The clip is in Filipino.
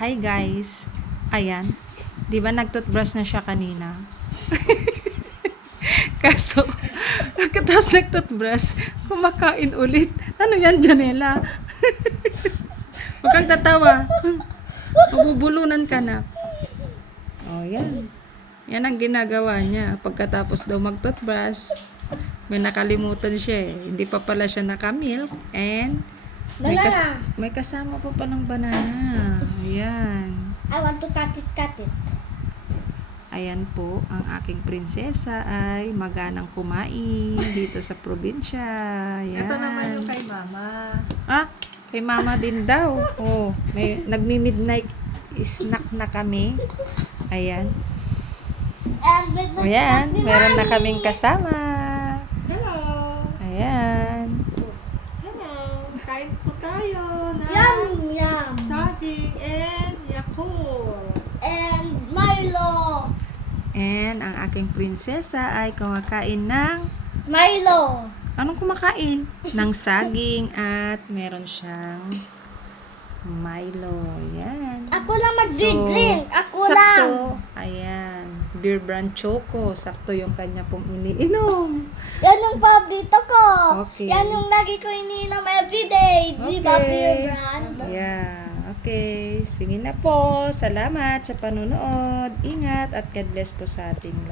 Hi guys. Ayan. 'Di ba nag-toothbrush na siya kanina? Kaso, pagkatapos nag-toothbrush, kumakain ulit. Ano yan, Janela? Huwag kang tatawa. Mabubulunan ka na. Oh, yan. Yan ang ginagawa niya. Pagkatapos daw mag-toothbrush, may nakalimutan siya eh. Hindi pa pala siya naka-milk. And may kasama pa palang banana. Ayan. I want to cut it. Ayan po, ang aking prinsesa ay maganang kumain dito sa probinsya. Ayan. Ito naman yung kay mama. Ah, kay mama din daw. Oh, may nagmi-midnight snack na kami. Ayan. Ayan, meron na kaming kasama. Hello! Ayan. Hello! Kain po tayo ng Yum. saging and Yakult. And Milo. And ang aking prinsesa ay kumakain ng Milo. anong kumakain? Ng saging at meron siyang Milo. Ayan. Ako lang mag-drink. Ako sakto. lang. Ayan. Beer brand choco. Sakto yung kanya pong iniinom. Yan yung paborito ko. Okay. Yan yung lagi ko ininom everyday. Di ba, Okay. beer brand? Yeah. Okay. Sige na po. Salamat sa panunood. Ingat at God bless po sa ating lahat.